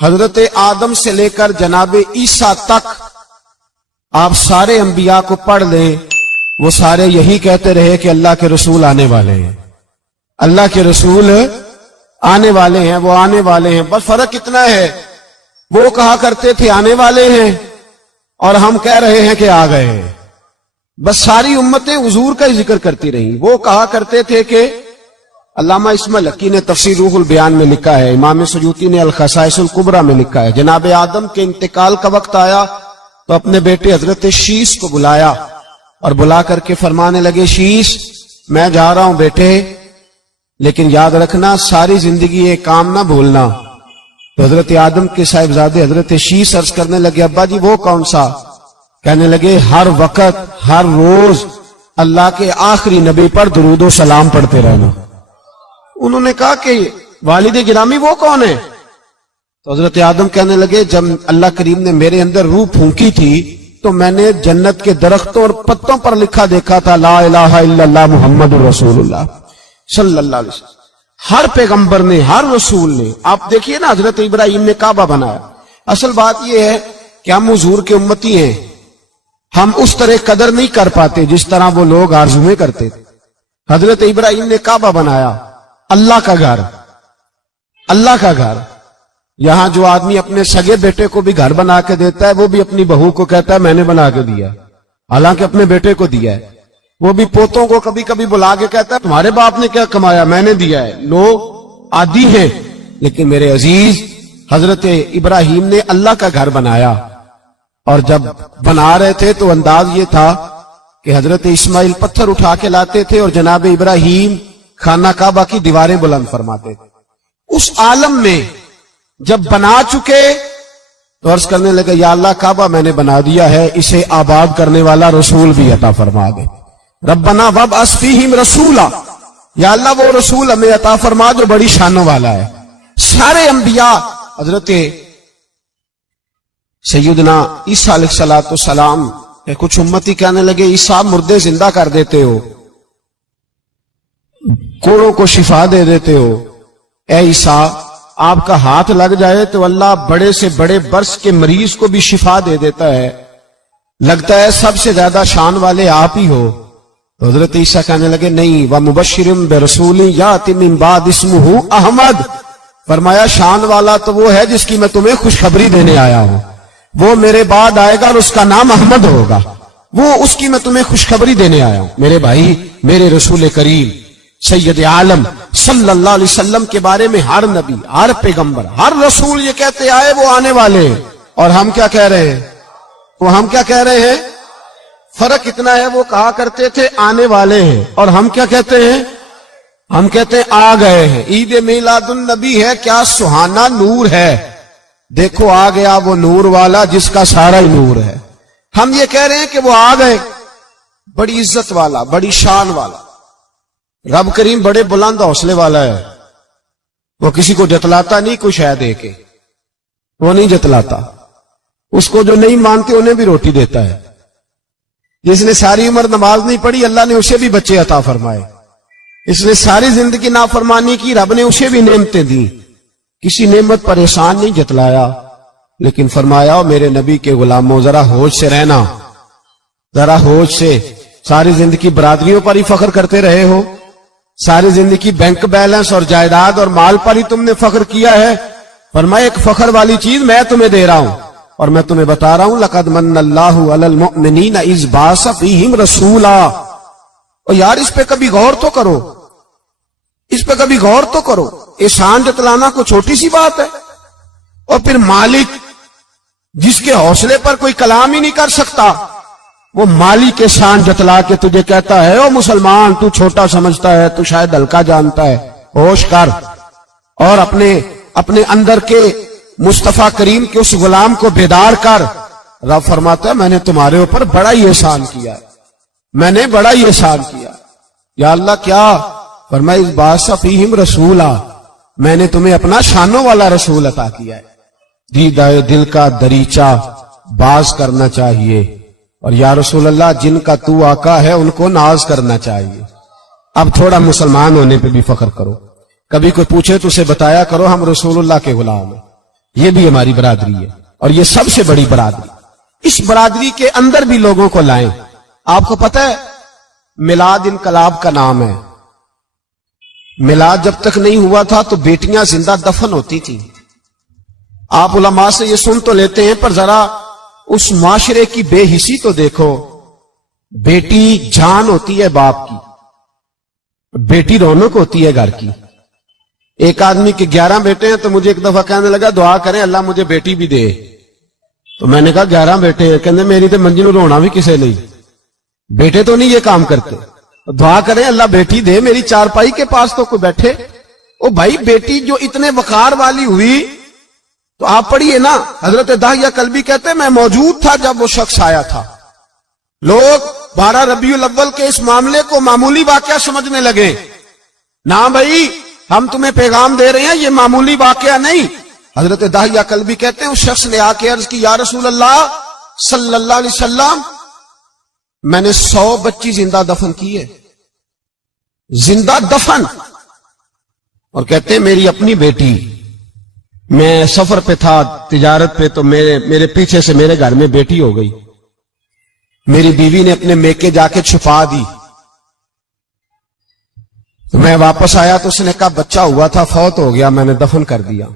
حضرت آدم سے لے کر جناب عیسیٰ تک آپ سارے انبیاء کو پڑھ لیں، وہ سارے یہی کہتے رہے کہ اللہ کے رسول آنے والے ہیں، اللہ کے رسول آنے والے ہیں، وہ آنے والے ہیں۔ بس فرق اتنا ہے، وہ کہا کرتے تھے آنے والے ہیں اور ہم کہہ رہے ہیں کہ آ گئے ہیں۔ بس ساری امتیں حضور کا ہی ذکر کرتی رہیں۔ وہ کہا کرتے تھے کہ علامہ اسماعیل حقی نے تفسیر روح البیان میں لکھا ہے، امام سیوطی نے الخصائص الکبریٰ میں لکھا ہے، جناب آدم کے انتقال کا وقت آیا تو اپنے بیٹے حضرت شیش کو بلایا اور بلا کر کے فرمانے لگے، شیش میں جا رہا ہوں بیٹے، لیکن یاد رکھنا ساری زندگی یہ کام نہ بھولنا۔ تو حضرت آدم کے صاحبزادے حضرت شیش عرض کرنے لگے، ابا جی وہ کون سا؟ کہنے لگے ہر وقت ہر روز اللہ کے آخری نبی پر درود و سلام پڑھتے رہنا۔ انہوں نے کہا کہ والد گرامی وہ کون ہے؟ تو حضرت آدم کہنے لگے، جب اللہ کریم نے میرے اندر روح پھونکی تھی تو میں نے جنت کے درختوں اور پتوں پر لکھا دیکھا تھا لا الہ الا اللہ محمد رسول اللہ صلی اللہ علیہ وسلم۔ ہر پیغمبر نے، ہر رسول نے، آپ دیکھیے نا حضرت ابراہیم نے کعبہ بنایا۔ اصل بات یہ ہے کہ ہم حضور کے امتی ہیں، ہم اس طرح قدر نہیں کر پاتے جس طرح وہ لوگ آرزویں کرتے تھے۔ حضرت ابراہیم نے کعبہ بنایا، اللہ کا گھر، اللہ کا گھر۔ یہاں جو آدمی اپنے سگے بیٹے کو بھی گھر بنا کے دیتا ہے وہ بھی اپنی بہو کو کہتا ہے میں نے بنا کے دیا، حالانکہ اپنے بیٹے کو دیا ہے۔ وہ بھی پوتوں کو کبھی کبھی بلا کے کہتا ہے تمہارے باپ نے کیا کمایا، میں نے دیا ہے۔ لوگ عادی ہیں، لیکن میرے عزیز حضرت ابراہیم نے اللہ کا گھر بنایا، اور جب بنا رہے تھے تو انداز یہ تھا کہ حضرت اسماعیل پتھر اٹھا کے لاتے تھے اور جناب ابراہیم خانہ کعبہ کی دیواریں بلند فرماتے تھے۔ اس عالم میں جب بنا چکے تو عرض کرنے لگے یا اللہ کعبہ میں نے بنا دیا ہے، اسے آباد کرنے والا رسول بھی عطا فرما دے۔ ربنا وابعث فیہم رسولا، یا اللہ وہ رسول ہمیں عطا فرما جو بڑی شانوں والا ہے۔ سارے انبیاء حضرت سیدنا عیسیٰ علیہ السلام کہ کچھ امتی کہنے لگے عیسیٰ مردے زندہ کر دیتے ہو، کوڑوں کو شفا دے دیتے ہو، اے عیسیٰ آپ کا ہاتھ لگ جائے تو اللہ بڑے سے بڑے برس کے مریض کو بھی شفا دے دیتا ہے، لگتا ہے سب سے زیادہ شان والے آپ ہی ہو۔ تو حضرت عیسیٰ کہنے لگے نہیں، وَمُبَشِّرٌ بِرَسُولٍ يَأْتِي مِن بَعْدِ اسْمُهُ احمد، فرمایا شان والا تو وہ ہے جس کی میں تمہیں خوشخبری دینے آیا ہوں، وہ میرے بعد آئے گا اور اس کا نام احمد ہوگا، وہ اس کی میں تمہیں خوشخبری دینے آیا ہوں۔ میرے بھائی، میرے رسول کریم سید عالم صلی اللہ علیہ وسلم کے بارے میں ہر نبی، ہر پیغمبر، ہر رسول یہ کہتے آئے وہ آنے والے ہیں، اور ہم کیا کہہ رہے ہیں؟ وہ ہم کیا کہہ رہے ہیں؟ فرق اتنا ہے، وہ کہا کرتے تھے آنے والے ہیں، اور ہم کیا کہتے ہیں؟ ہم کہتے ہیں آ گئے ہیں۔ عید میلاد النبی ہے، کیا سہانا نور ہے، دیکھو آ گیا وہ نور والا جس کا سارا ہی نور ہے۔ ہم یہ کہہ رہے ہیں کہ وہ آ گئے، بڑی عزت والا، بڑی شان والا۔ رب کریم بڑے بلند حوصلے والا ہے، وہ کسی کو جتلاتا نہیں کوئی شے دے کے، وہ نہیں جتلاتا، اس کو جو نہیں مانتے انہیں بھی روٹی دیتا ہے۔ جس نے ساری عمر نماز نہیں پڑھی اللہ نے اسے بھی بچے عطا فرمائے، اس نے ساری زندگی نافرمانی کی رب نے اسے بھی نعمتیں دی، کسی نعمت پر احسان نہیں جتلایا، لیکن فرمایا میرے نبی کے غلاموں ذرا ہوش سے رہنا، ذرا ہوش سے۔ ساری زندگی برادریوں پر ہی فخر کرتے رہے ہو، ساری زندگی بینک بیلنس اور جائیداد اور مال پر ہی تم نے فخر کیا ہے، فرمایا ایک فخر والی چیز میں تمہیں دے رہا ہوں، اور میں تمہیں بتا رہا ہوں لقد من اللہ علی المؤمنین اذ بعث فیہم رسولا۔ اور یار اس پہ کبھی غور تو کرو، اس پہ کبھی غور تو کرو، احسان جتلانا کوئی چھوٹی سی بات ہے؟ اور پھر مالک جس کے حوصلے پر کوئی کلام ہی نہیں کر سکتا، وہ مالک احسان جتلا کے تجھے کہتا ہے او مسلمان تو چھوٹا سمجھتا ہے، تو شاید ہلکا جانتا ہے، ہوش کر، اور اپنے اندر کے مصطفیٰ کریم کے اس غلام کو بیدار کر۔ رب فرماتا ہے میں نے تمہارے اوپر بڑا ہی احسان کیا ہے، میں نے بڑا ہی احسان کیا۔ یا اللہ کیا؟ فرمایا اذ بعث فیہم رسولا، میں نے تمہیں اپنا شانوں والا رسول عطا کیا ہے۔ دیدہ دل کا دریچہ باز کرنا چاہیے، اور یا رسول اللہ جن کا تو آقا ہے ان کو ناز کرنا چاہیے۔ اب تھوڑا مسلمان ہونے پہ بھی فخر کرو، کبھی کوئی پوچھے تو اسے بتایا کرو ہم رسول اللہ کے غلام ہیں، یہ بھی ہماری برادری ہے اور یہ سب سے بڑی برادری. اس برادری کے اندر بھی لوگوں کو لائیں. آپ کو پتہ ہے میلاد انقلاب کا نام ہے. میلاد جب تک نہیں ہوا تھا تو بیٹیاں زندہ دفن ہوتی تھی. آپ علماء سے یہ سن تو لیتے ہیں پر ذرا اس معاشرے کی بے حسی تو دیکھو. بیٹی جان ہوتی ہے باپ کی, بیٹی رونق ہوتی ہے گھر کی. ایک آدمی کے 11 بیٹے ہیں تو مجھے ایک دفعہ کہنے لگا دعا کریں اللہ مجھے بیٹی بھی دے. تو میں نے کہا 11 بیٹے ہیں, کہنے میری تو منجی نو رونا بھی کسے نہیں, بیٹے تو نہیں یہ کام کرتے, دعا کریں اللہ بیٹی دے, میری چارپائی کے پاس تو کوئی بیٹھے. او بھائی بیٹی جو اتنے وقار والی ہوئی تو آپ پڑھیے نا, حضرت داہیہ کلبی کہتے ہیں میں موجود تھا جب وہ شخص آیا تھا. لوگ 12 ربیع الاول کے اس معاملے کو معمولی واقعہ سمجھنے لگے. نہ بھائی ہم تمہیں پیغام دے رہے ہیں یہ معمولی واقعہ نہیں. حضرت داہیہ کلبی کہتے ہیں اس شخص نے آ کے عرض کی یا رسول اللہ صلی اللہ علیہ وسلم میں نے 100 بچی زندہ دفن کی ہے, زندہ دفن. اور کہتے ہیں میری اپنی بیٹی, میں سفر پہ تھا تجارت پہ تو میرے پیچھے سے میرے گھر میں بیٹی ہو گئی. میری بیوی نے اپنے میکے جا کے چھپا دی. میں واپس آیا تو اس نے کہا بچہ ہوا تھا فوت ہو گیا, میں نے دفن کر دیا.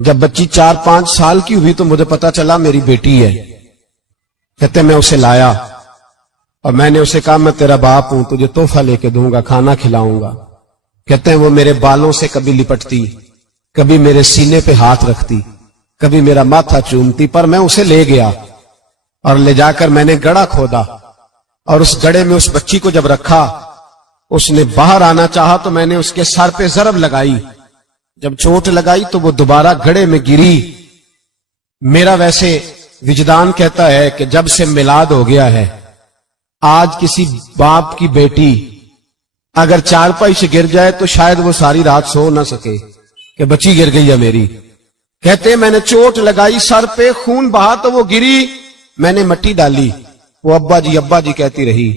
جب بچی 4-5 سال کی ہوئی تو مجھے پتا چلا میری بیٹی ہے. کہتے میں اسے لایا اور میں نے اسے کہا میں تیرا باپ ہوں, تجھے تحفہ لے کے دوں گا, کھانا کھلاؤں گا. کہتے ہیں وہ میرے بالوں سے کبھی لپٹتی, کبھی میرے سینے پہ ہاتھ رکھتی, کبھی میرا ماتھا چومتی. پر میں اسے لے گیا اور لے جا کر میں نے گڑھا کھودا اور اس گڑھے میں اس بچی کو جب رکھا, اس نے باہر آنا چاہا تو میں نے اس کے سر پہ ضرب لگائی. جب چوٹ لگائی تو وہ دوبارہ گڑھے میں گری. میرا ویسے وجدان کہتا ہے کہ جب سے میلاد ہو گیا ہے آج کسی باپ کی بیٹی اگر چارپائی سے گر جائے تو شاید وہ ساری رات سو نہ سکے کہ بچی گر گئی ہے میری. کہتے ہیں میں نے چوٹ لگائی سر پہ, خون بہا تو وہ گری, میں نے مٹی ڈالی, وہ ابا جی کہتی رہی.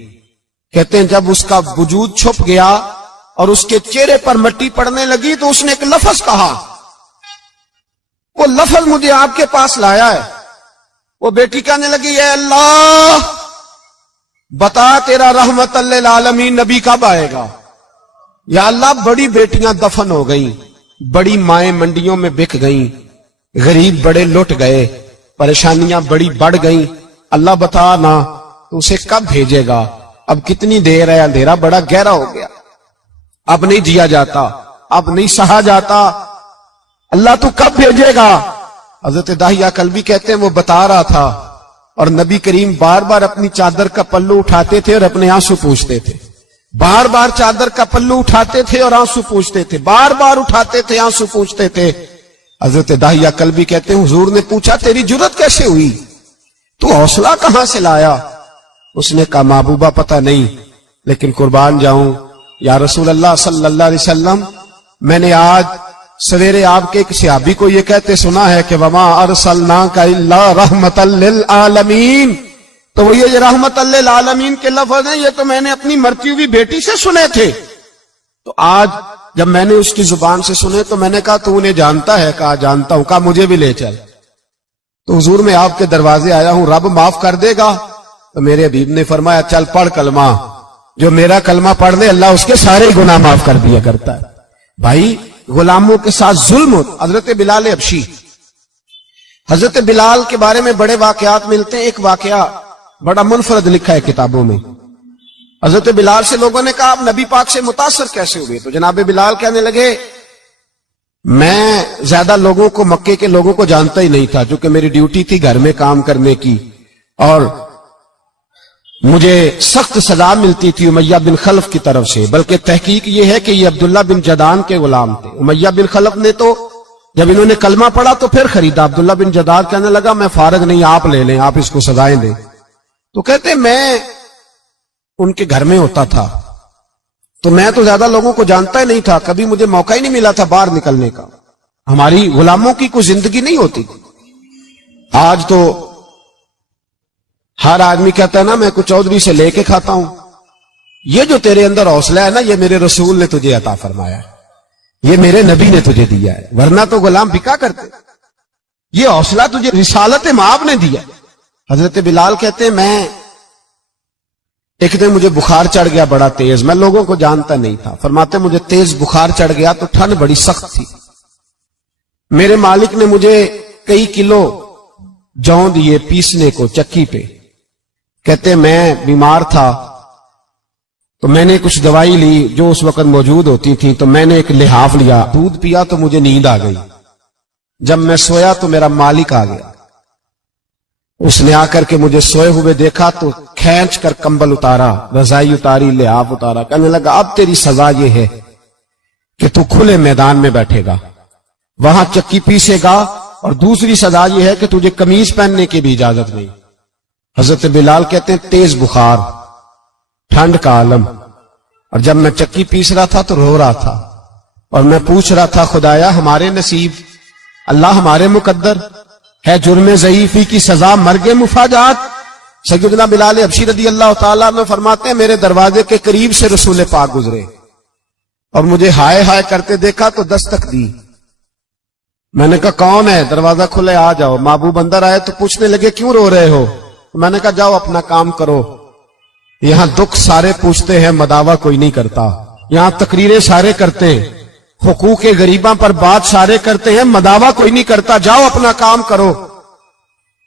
کہتے ہیں جب اس کا وجود چھپ گیا اور اس کے چہرے پر مٹی پڑنے لگی تو اس نے ایک لفظ کہا, وہ لفظ مجھے آپ کے پاس لایا ہے. وہ بیٹی کہنے لگی اے اللہ بتا تیرا رحمت للعالمین نبی کب آئے گا. یا اللہ بڑی بیٹیاں دفن ہو گئیں, بڑی مائیں منڈیوں میں بک گئیں, غریب بڑے لٹ گئے, پریشانیاں بڑی بڑھ گئیں. اللہ بتا نا تو اسے کب بھیجے گا. اب کتنی دیر ہے, اندھیرا بڑا گہرا ہو گیا, اب نہیں جیا جاتا, اب نہیں سہا جاتا, اللہ تو کب بھیجے گا. حضرت داہیہ کلبی کہتے ہیں وہ بتا رہا تھا اور نبی کریم بار بار اپنی چادر کا پلو اٹھاتے تھے اور اپنے آنسو پوچھتے تھے. بار بار چادر کا پلو اٹھاتے تھے اور آنسو پوچھتے تھے, بار بار اٹھاتے تھے آنسو پوچھتے تھے. حضرت داہیہ کلبی کہتے ہیں حضور نے پوچھا تیری جرت کیسے ہوئی, تو حوصلہ کہاں سے لایا. اس نے کہا محبوبہ پتہ نہیں, لیکن قربان جاؤں یا رسول اللہ صلی اللہ علیہ وسلم میں نے آج سویرے آپ کے ایک صحابی کو یہ کہتے سنا ہے کہ وما ارسلناک الا رحمتا للعالمین. تو وہ یہ رحمت للعالمین کے لفظ ہیں یہ تو میں نے اپنی مرتی ہوئی بیٹی سے سنے تھے. تو آج جب میں نے اس کی زبان سے سنے تو میں نے کہا تو انہیں جانتا ہے. کہا جانتا ہوں. کہا مجھے بھی لے چل. تو حضور میں آپ کے دروازے آیا ہوں, رب معاف کر دے گا. تو میرے حبیب نے فرمایا چل پڑھ کلمہ, جو میرا کلمہ پڑھ دے اللہ اس کے سارے گناہ معاف کر دیا کرتا ہے. بھائی غلاموں کے ساتھ ظلم ہوتا. حضرت بلال حبشی, حضرت بلال کے بارے میں بڑے واقعات ملتے ہیں. ایک واقعہ بڑا منفرد لکھا ہے کتابوں میں. حضرت بلال سے لوگوں نے کہا آپ نبی پاک سے متاثر کیسے ہوئے. تو جناب بلال کہنے لگے میں زیادہ لوگوں کو مکے کے لوگوں کو جانتا ہی نہیں تھا, چونکہ میری ڈیوٹی تھی گھر میں کام کرنے کی اور مجھے سخت سزا ملتی تھی امیہ بن خلف کی طرف سے. بلکہ تحقیق یہ ہے کہ یہ عبداللہ بن جدان کے غلام تھے. امیہ بن خلف نے تو جب انہوں نے کلمہ پڑھا تو پھر خریدا. عبداللہ بن جدان کہنے لگا میں فارغ نہیں, آپ لے لیں, آپ اس کو سزائیں دیں. تو کہتے میں ان کے گھر میں ہوتا تھا تو میں تو زیادہ لوگوں کو جانتا ہی نہیں تھا, کبھی مجھے موقع ہی نہیں ملا تھا باہر نکلنے کا. ہماری غلاموں کی کوئی زندگی نہیں ہوتی تھی. آج تو ہر آدمی کہتا ہے نا میں کچھ چودھری سے لے کے کھاتا ہوں. یہ جو تیرے اندر حوصلہ ہے نا یہ میرے رسول نے تجھے عطا فرمایا ہے, یہ میرے نبی نے تجھے دیا ہے, ورنہ تو غلام بکا کرتے. یہ حوصلہ تجھے رسالت مآب نے دیا. حضرت بلال کہتے ہیں میں ایک دن مجھے بخار چڑھ گیا بڑا تیز, میں لوگوں کو جانتا نہیں تھا. فرماتے مجھے تیز بخار چڑھ گیا تو ٹھنڈ بڑی سخت تھی. میرے مالک نے مجھے کئی کلو جوں دیے پیسنے کو چکی پہ. کہتے میں بیمار تھا تو میں نے کچھ دوائی لی جو اس وقت موجود ہوتی تھی, تو میں نے ایک لحاف لیا, دودھ پیا تو مجھے نیند آ گئی. جب میں سویا تو میرا مالک آ گیا. اس نے آ کر کے مجھے سوئے ہوئے دیکھا تو کھینچ کر کمبل اتارا, رضائی اتاری, لحاف اتارا. کہنے لگا اب تیری سزا یہ ہے کہ تو کھلے میدان میں بیٹھے گا, وہاں چکی پیسے گا, اور دوسری سزا یہ ہے کہ تجھے قمیض پہننے کی بھی اجازت نہیں. حضرت بلال کہتے ہیں تیز بخار, ٹھنڈ کا عالم, اور جب میں چکی پیس رہا تھا تو رو رہا تھا, اور میں پوچھ رہا تھا خدایا ہمارے نصیب, اللہ ہمارے مقدر ہے جرم ضعیفی کی سزا مرگ مفاجات. سیدنا بلال حبشی رضی اللہ تعالیٰ عنہ فرماتے ہیں میرے دروازے کے قریب سے رسول پاک گزرے اور مجھے ہائے ہائے کرتے دیکھا تو دستک دی. میں نے کہا کون ہے؟ دروازہ کھلے آ جاؤ. محبوب اندر آئے تو پوچھنے لگے کیوں رو رہے ہو؟ میں نے کہا جاؤ اپنا کام کرو, یہاں دکھ سارے پوچھتے ہیں مداوا کوئی نہیں کرتا, یہاں تقریریں سارے کرتے ہیں, حقوق غریباں پر بات سارے کرتے ہیں, مداوا کوئی نہیں کرتا, جاؤ اپنا کام کرو.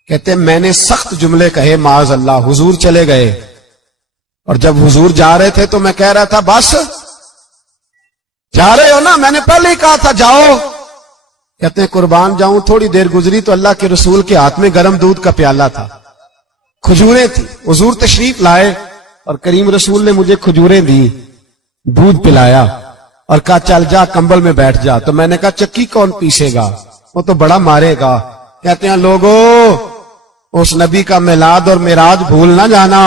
کہتے ہیں میں نے سخت جملے کہے معاذ اللہ. حضور چلے گئے, اور جب حضور جا رہے تھے تو میں کہہ رہا تھا بس جا رہے ہو نا, میں نے پہلے ہی کہا تھا جاؤ. کہتے ہیں قربان جاؤں, تھوڑی دیر گزری تو اللہ کے رسول کے ہاتھ میں گرم دودھ کا پیالہ تھا, کھجوریں تھی. حضور تشریف لائے اور کریم رسول نے مجھے کھجوریں دی, دودھ پلایا اور کہا چل جا کمبل میں بیٹھ جا. تو میں نے کہا چکی کون پیسے گا, وہ تو بڑا مارے گا. کہتے ہیں لوگو اس نبی کا میلاد اور معراج بھول نہ جانا,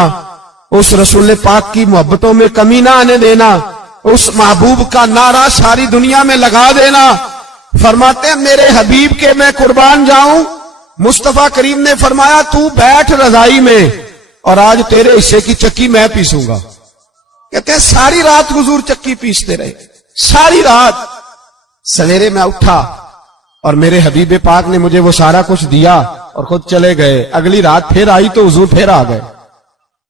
اس رسول پاک کی محبتوں میں کمی نہ آنے دینا, اس محبوب کا نعرہ ساری دنیا میں لگا دینا. فرماتے ہیں میرے حبیب کے میں قربان جاؤں, مصطفیٰ کریم نے فرمایا تو بیٹھ رضائی میں اور آج تیرے حصے کی چکی میں پیسوں گا. کہتے ہیں ساری رات حضور چکی پیستے رہے, ساری رات. سویرے میں اٹھا اور میرے حبیب پاک نے مجھے وہ سارا کچھ دیا اور خود چلے گئے. اگلی رات پھر آئی تو حضور پھر آ گئے,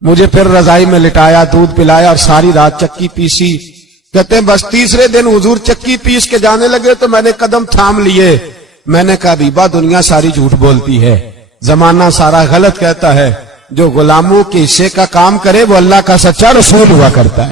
مجھے پھر رضائی میں لٹایا, دودھ پلایا اور ساری رات چکی پیسی. کہتے ہیں بس تیسرے دن حضور چکی پیس کے جانے لگے تو میں نے قدم تھام لیے. میں نے کہا بیبا دنیا ساری جھوٹ بولتی ہے, زمانہ سارا غلط کہتا ہے, جو غلاموں کے حصے کا کام کرے وہ اللہ کا سچا رسول ہوا کرتا ہے.